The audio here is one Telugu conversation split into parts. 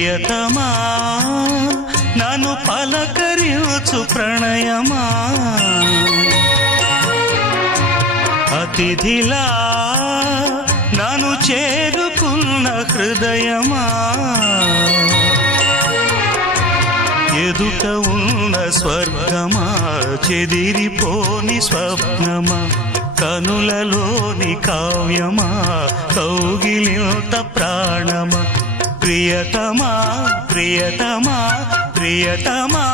ప్రియతమా నన్ను పలకరించు ప్రణయమా అతిథిలా నన్ను చేరుకున్న హృదయమా ఎదుట ఉన్న స్వర్గమా చెదిరిపోని స్వప్నమా కనులలోని కావ్యమా కౌగిలింత ప్రాణమా ప్రియతమా ప్రియతమా ప్రియతమా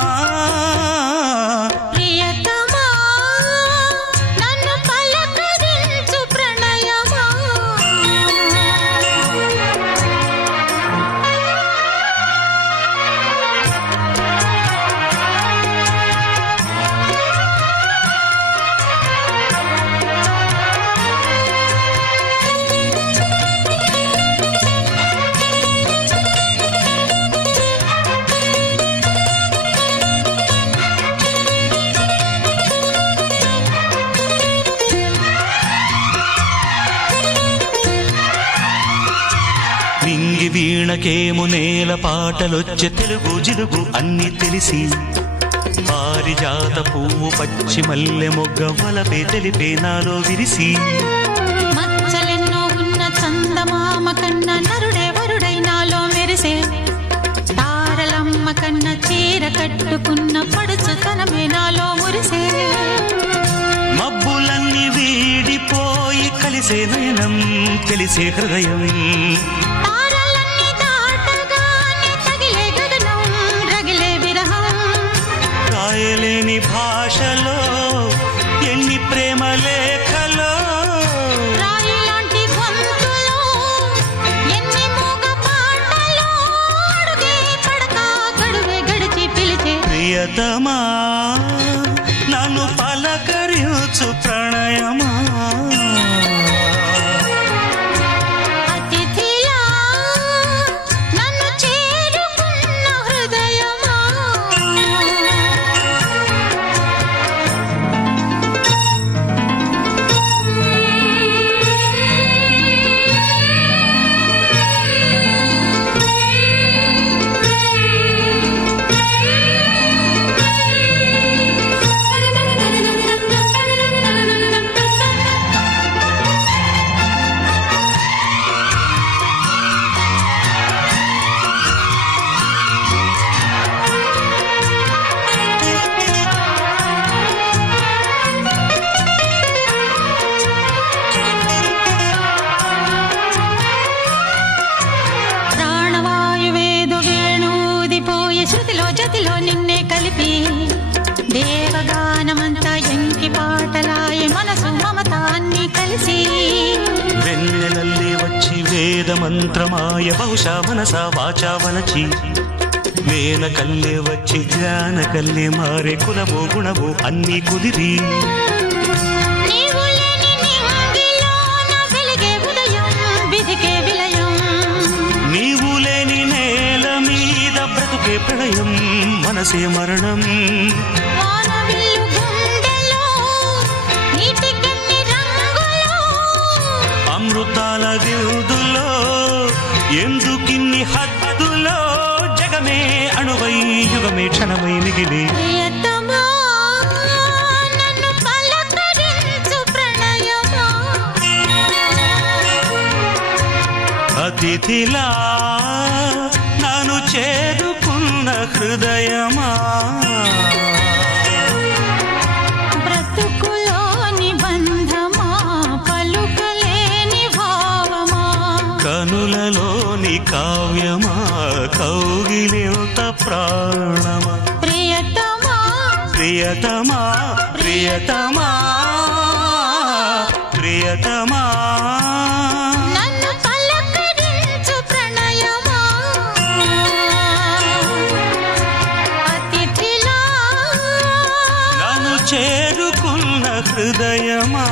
నింగి వీణకేము నేల పాటలొచ్చే తెలుగు జిలుగు అన్ని తెలిసి పారిజాత పువ్వు పచ్చి మల్లె మొగ్గ వలపే తెలిపే నాలో విరిసి మచ్చలెన్నో ఉన్న చందమామ కన్న నరుడే వరుడై నాలో మెరిసే తారలమ్మ కన్న చీర కట్టుకున్న పడుచుతనమే నాలో మురిసే మబ్బులన్నీ వీడిపోయి కలిసే నయనం తెలిసే హృదయం రాయలేని భాషలో ఎన్ని ప్రేమ లేఖలో రాయిలాంటి గొంతులో ఎన్ని మూగ పాటలో అడుగే పడక గడువే గడిచి పిలిచే ప్రియతమా నన్ను పలకరించు ప్రణయమా అతిథిలా నన్ను చేరుకున్న హృదయమా శృతిలో జతిలో నిన్నే కలిపి దేవగానమంతా ఎంకి పాటలాయే మనసు మమత అన్ని కలిసి వెన్నెలల్లి వచ్చి వేద మంత్రమాయ బహుశా మనస వాచా వలచి వేన కల్లే వచ్చి జ్ఞాన కల్లే మారే కులము గుణము అన్ని కుదిరి నీవు లేని నేల మీద బ్రతుకే ప్రళయం మనసే మరణం అమృతాల విరుదులో ఎందుకిన్ని హద్దులో జగమే అణువై యుగమే క్షణమై మిగిలి అతిథిలా నన్ను చేరుకున్న హృదయమా బ్రతుకులోని బంధమా పలుకలేని భావమా కనులలోని కావ్యమా కౌగిలింత ప్రాణమా ప్రియతమా ప్రియతమా ప్రియతమా ప్రియతమా నన్ను పలకరించు ప్రణయమా అతిథిలా నన్ను చేరుకున్న హృదయమా